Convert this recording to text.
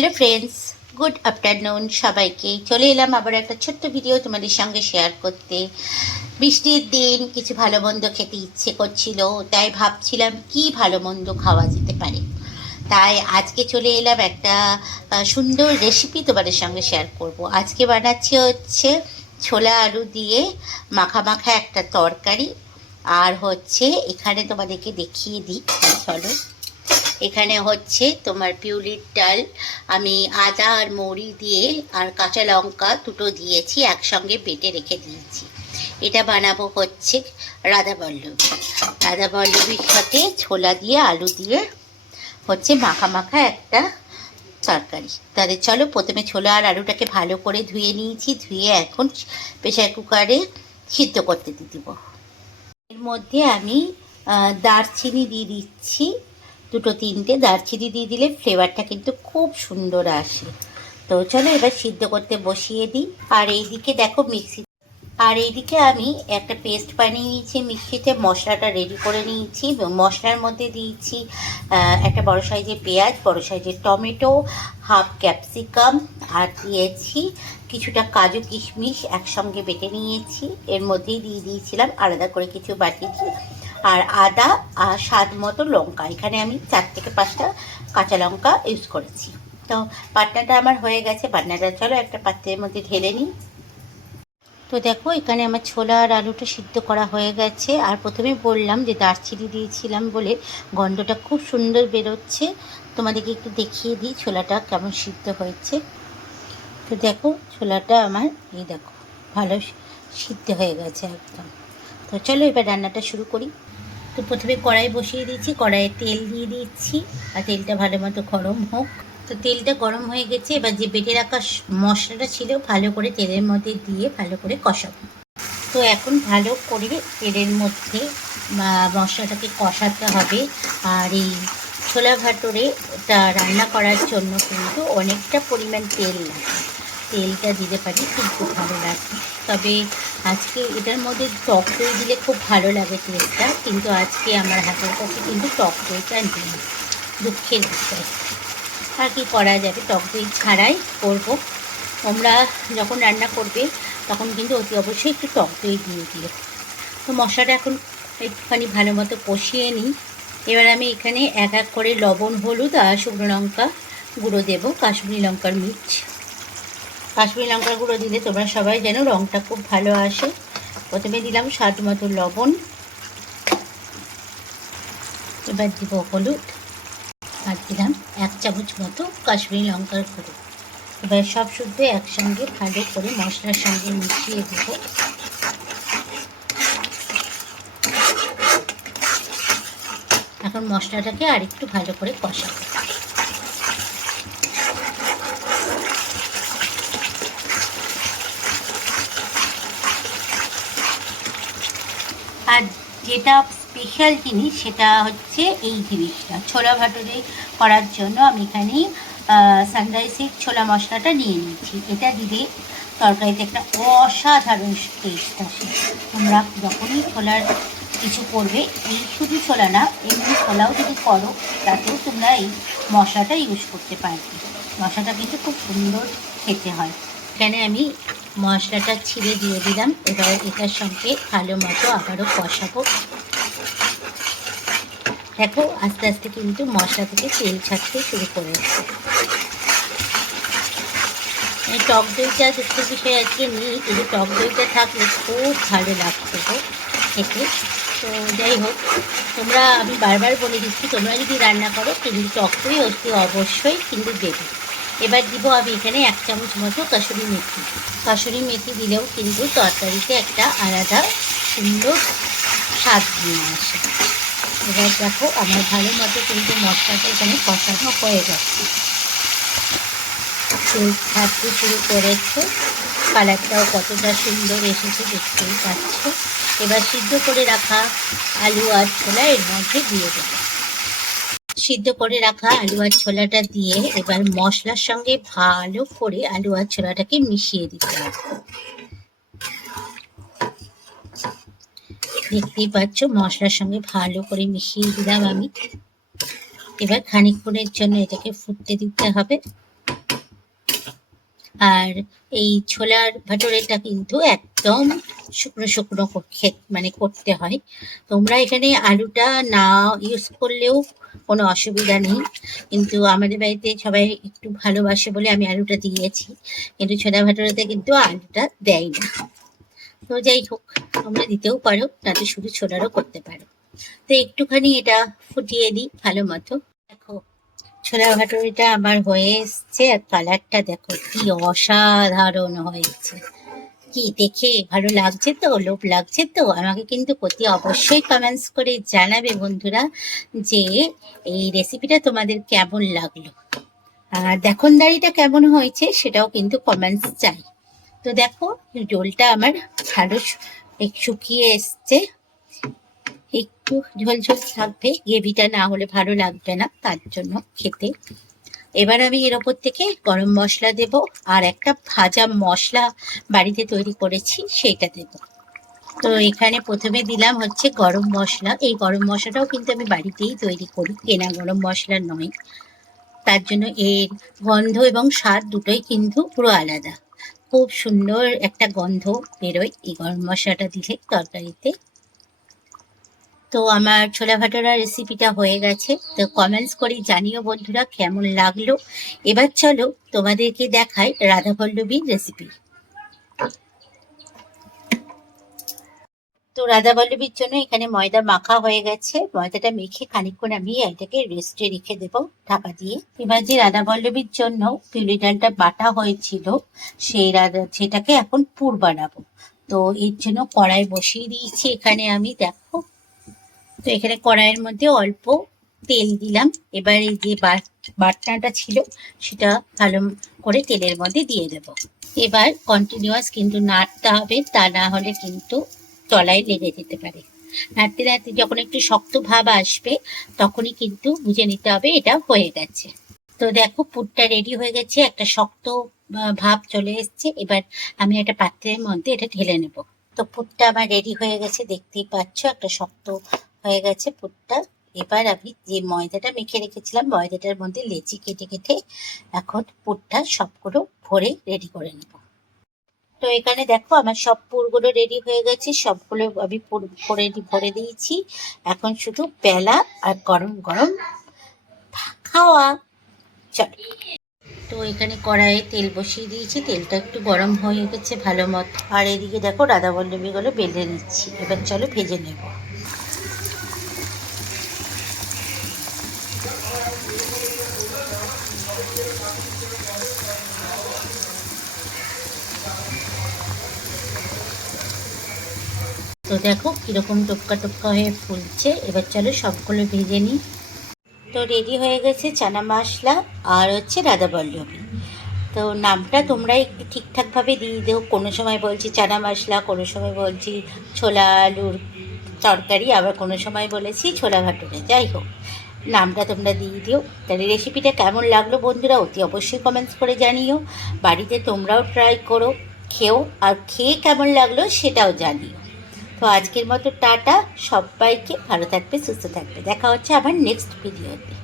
Hello friends good afternoon সবাইকে। চলে এলাম আবার একটা ছোট্ট ভিডিও তোমাদের সঙ্গে শেয়ার করতে। বৃষ্টির দিন, কিছু ভালো মন্দ খেতে ইচ্ছে করছিল, তাই ভাবছিলাম কি ভালো মন্দ খাওয়া যেতে পারে। তাই আজকে চলে এলাম একটা সুন্দর রেসিপি তোমাদের সঙ্গে শেয়ার করব। আজকে বানাচ্ছি হচ্ছে ছোলা আলু দিয়ে মাখা মাখা একটা তরকারি। আর হচ্ছে এখানে তোমাদেরকে দেখিয়ে দিই, চলো। এখানে হচ্ছে তোমার পিউলির ডাল। আমি আদা আর মৌরি দিয়ে আর কাঁচা লঙ্কা দুটো দিয়েছি, একসঙ্গে বেটে রেখে দিয়েছি। এটা বানাবো হচ্ছে রাধাবল্লভী রাধাবল্লভীর সাথে। ছোলা দিয়ে, আলু দিয়ে হচ্ছে মাখা মাখা একটা তরকারি। তাহলে চলো প্রথমে ছোলা আর আলুটাকে ভালো করে ধুয়ে নিয়েছি, ধুয়ে এখন প্রেশার কুকারে সিদ্ধ করতে দিয়ে দিব। এর মধ্যে আমি দারচিনি দিয়ে দিচ্ছি। দুটো তিনটে দারচিনি দিয়ে দিলে ফ্লেভারটা কিন্তু খুব সুন্দর আসে। তো চলো এবার সিদ্ধ করতে বসিয়ে দিই। আর এইদিকে দেখো মিক্সি আর এইদিকে আমি একটা পেস্ট বানিয়ে নিয়েছি, মিক্সিতে মশলাটা রেডি করে নিয়েছি। মশলার মধ্যে দিয়েছি একটা বড় সাইজের পেঁয়াজ, বড় সাইজের টমেটো, হাফ ক্যাপসিকাম, আর দিয়েছি কিছুটা কাজু কিশমিশ একসঙ্গে বেটে নিয়েছি। এর মধ্যেই দিয়ে দিয়েছিলাম আলাদা করে কিছু বাটিয়েছি আর আদা আর স্বাদ মতো লঙ্কা। এখানে আমি চার থেকে পাঁচটা কাঁচা লঙ্কা ইউজ করেছি। তো পাটনাটা আমার হয়ে গেছে। পাটনাটা চলো একটা পাত্রের মধ্যে ঢেলে নিই। তো দেখো, এখানে আমার ছোলা আর আলুটা সিদ্ধ করা হয়ে গেছে। আর প্রথমে বললাম যে দারচিনি দিয়েছিলাম বলে গন্ধটা খুব সুন্দর বেরোচ্ছে। তোমাদেরকে একটু দেখিয়ে দিই ছোলাটা কেমন সিদ্ধ হয়েছে। তো দেখো, ছোলাটা আমার, এই দেখো, ভালো সিদ্ধ হয়ে গেছে একদম। তো চলো এবার রান্নাটা শুরু করি। তো প্রথমে কড়াই বসিয়ে দিয়েছি, কড়াইয়ে তেল দিয়ে দিচ্ছি, আর তেলটা ভালো মতো গরম হোক। তো তেলটা গরম হয়ে গেছে, এবার যে বেটে রাখা মশলাটা ছিল ভালো করে তেলের মধ্যে দিয়ে ভালো করে কষাবো। তো এখন ভালো করে তেলের মধ্যে মশলাটাকে কষাতে হবে। আর এই ছোলা ভাটোরে তা রান্না করার জন্য কিন্তু অনেকটা পরিমাণ তেল লাগে। তেলটা দিতে পারি কিন্তু ভালো লাগে। তবে আজকে এটার মধ্যে টক দই দিলে খুব ভালো লাগে টেস্টটা কিন্তু আজকে আমার হাতের কাছে কিন্তু টক দইটা নেই, দুঃখের বিষয়। আর কি করা যাবে? টক দই ছাড়াই করব। তোমরা যখন রান্না করবে, তখন কিন্তু অতি অবশ্যই একটু টক দই দিয়ে দিও। তো মশলাটা এখন একটুখানি ভালো মতো কষিয়ে নিই। এবার আমি এখানে এক এক করে লবণ, হলুদ আর শুকনো লঙ্কা গুঁড়ো দেবো, কাশ্মীরি লঙ্কার মির্চ। কাশ্মীরি লঙ্কার গুঁড়ো দিলে তোমরা সবাই যেন রঙটা খুব ভালো আসে। প্রথমে দিলাম স্বাদ মতো লবণ। এবার দিব হলুদ। আর দিলাম এক চামচ মতো কাশ্মীরি লঙ্কার গুঁড়ো। এবার সব শুদ্ধ একসঙ্গে ভালো করে মশলার সঙ্গে মিশিয়ে দেবো। এখন মশলাটাকে আরেকটু ভালো করে কষাবো আর যেটা স্পেশাল জিনিস সেটা হচ্ছে এই জিনিসটা। ছোলা ভাটুরে করার জন্য আমি এখানে সানরাইসের ছোলা মশলাটা নিয়ে নিয়েছি। এটা দিলে তরকারিতে একটা অসাধারণ টেস্ট আসে। তোমরা যখনই ছোলার কিছু করবে, এই শুধু ছোলা না, এমনি ছোলাও যদি করো, তাতেও তোমরা এই মশলাটা ইউজ করতে পারবে। মশলাটা কিন্তু খুব সুন্দর খেতে হয়। এখানে আমি মশলাটা ছিঁড়ে দিয়ে দিলাম। এবার এটার সঙ্গে ভালো মতো আবারও কষাবো। দেখো, আস্তে আস্তে কিন্তু মশলা থেকে তেল ছাড়তে শুরু করেছে। টক দইটা দুঃখের বিষয় আজকে নিই, কিন্তু টক দইটা থাকলে খুব ভালো লাগতো খেতে। তো যাই হোক, তোমরা, আমি বারবার বলে দিচ্ছি, তোমরা যদি রান্না করো, কিন্তু টক দই অতি অবশ্যই কিন্তু দেবে। এবার দিব আমি এখানে এক চামচ মতো কাসুরি মেথি। কাসুরি মেথি দিলেও কিন্তু তরকারিতে একটা আলাদা সুন্দর স্বাদ নিয়ে আসে। এবার দেখো আমার ভালো মতো কিন্তু মশলাটা এখানে কষানো হয়ে তেল ছাড়তে শুরু করেছে। কালারটাও কতটা সুন্দর এসেছে দেখতেই পাচ্ছ। এবার সিদ্ধ করে রাখা আলু আর ছোলা এর মধ্যে দিয়ে দেবো। সিদ্ধ করে রাখা আলু আর ছোলাটা দিয়ে এবার মশলার সঙ্গে ভালো করে আলু আর ছোলাটাকে মিশিয়ে দিতে হবে। দেখতেই পাচ্ছ, মশলার সঙ্গে ভালো করে মিশিয়ে দিলাম আমি। এবার খানিকক্ষণের জন্য এটাকে ফুটতে দিতে হবে। আর এই ছোলার ভাটোরেটা কিন্তু একদম শুকনো শুকনো মানে করতে হয়। তোমরা এখানে আলুটা না ইউজ করলেও কোনো অসুবিধা নেই। কিন্তু আমাদের বাড়িতে সবাই একটু ভালোবাসে বলে আমি আলুটা দিয়েছি। কিন্তু ছোলা ভাটোরাতে কিন্তু আলুটা দেয় না তো যাই হোক, তোমরা দিতেও পারো তাতে শুধু ছোলারও করতে পারো। তো একটুখানি এটা ফুটিয়ে দিই ভালো মতো। দেখো ছোলা ভাটোরিটা আমার হয়ে এসছে, আর কালারটা দেখো কি অসাধারণ হয়েছে। কি দেখে ভালো লাগছে তো? লোভ লাগছে তো? আমাকে কিন্তু প্রতি অবশ্যই কমেন্টস করে জানাবে বন্ধুরা যে এই রেসিপিটা তোমাদের কেমন লাগল। আর দেখনদারিটা কেমন হয়েছে, সেটাও কিন্তু কমেন্টস চাই। তো দেখো রোলটা আমার ভালো শুকিয়ে এসছে। একটু ঝোল ঝোল থাকবে, গ্রেভিটা না হলে ভালো লাগবে না, তার জন্য খেতে। এবার আমি এর ওপর থেকে গরম মশলা দেব, আর একটা ভাজা মশলা বাড়িতে তৈরি করেছি, সেইটা দেব। তো এখানে প্রথমে দিলাম হচ্ছে গরম মশলা। এই গরম মশলাটাও কিন্তু আমি বাড়িতেই তৈরি করি, কেনা গরম মশলা নয়। তার জন্য এর গন্ধ এবং স্বাদ দুটোই কিন্তু পুরো আলাদা। খুব সুন্দর একটা গন্ধ বেরোয় এই গরম মশলাটা দিলে তরকারিতে। তো আমার ছোলা ভাটোরা রেসিপিটা হয়ে গেছে। তো কমেন্টস করে জানিও বন্ধুরা কেমন লাগল। এবার চলো তোমাদেরকে দেখাই রাধা পল্লবীর রেসিপি তো রাধা পল্লবীর জন্য এখানে ময়দা মাখা হয়ে গেছে। ময়দাটা মেখে খানিকক্ষণ আমি এটাকে রেস্টে রেখে দেবো ঢাকা দিয়ে। এবার যে রাধা পল্লবীর জন্য পিউরি ডালটা বাটা হয়েছিল সেই রাধা, সেটাকে এখন পুর বানাবো। তো এর জন্য কড়াই বসিয়ে দিয়েছি। এখানে আমি দেখো তো এখানে কড়াইয়ের মধ্যে অল্প তেল দিলাম। এবার এই যে বাটনাটা ছিল, সেটা ভালো করে তেলের মধ্যে দিয়ে দেব। এবার কন্টিনিউয়াস কিন্তু নাড়তে হবে, তা না হলে কিন্তু তলায় লেগে যেতে পারে। নাড়তে নাড়তে যখন একটু শক্ত ভাব আসবে, তখনই কিন্তু বুঝে নিতে হবে এটা হয়ে গেছে। তো দেখো, পুরটা রেডি হয়ে গেছে, একটা শক্ত ভাব চলে এসছে। এবার আমি একটা পাত্রের মধ্যে এটা ঢেলে নেব। তো পুরটা আমার রেডি হয়ে গেছে, দেখতেই পাচ্ছ, একটা শক্ত হয়ে গেছে পুরটা। এবার আমি যে ময়দাটা মেখে রেখেছিলাম, ময়দাটার মধ্যে লেচি কেটে কেটে এখন পুরটা সবগুলো ভরে রেডি করে নেব। তো এখানে দেখো আমার সব পুরগুলো রেডি হয়ে গেছে, সবগুলো আমি পুর ভরে ভরে দিয়েছি। এখন শুধু বেলা আর গরম গরম খাওয়া। চল। তো এখানে কড়াইয়ে তেল বসিয়ে দিয়েছি, তেলটা একটু গরম হয়ে গেছে ভালো মতো। আর এদিকে দেখো রাধা বল্লবীগুলো বেলে নিচ্ছি। এবার চলো ভেজে নেব। তো দেখো কীরকম টপকা টপকা হয়ে ফুলছে। এবার চলো সবগুলো ভেজে নিই। তো রেডি হয়ে গেছে চানা মশলা আর হচ্ছে রাধা বল্লভী। তো নামটা তোমরা একটু ঠিকঠাকভাবে দিয়ে দিও। কোনো সময় বলছি চানা মশলা, কোনো সময় বলছি ছোলা আলুর তরকারি, আবার কোনো সময় বলেছি ছোলা ভাটুরে। যাই হোক, নামটা তোমরা দিয়ে দিও। তাহলে রেসিপিটা কেমন লাগল বন্ধুরা, অতি অবশ্যই কমেন্টস করে জানিও। বাড়িতে তোমরাও ট্রাই করো, খেও, আর খেয়ে কেমন লাগল সেটাও জানিও। তো আজকের মতো টাটা সবাইকে ভালো থাকবে সুস্থ থাকবে। দেখা হচ্ছে আবার নেক্সট ভিডিওতে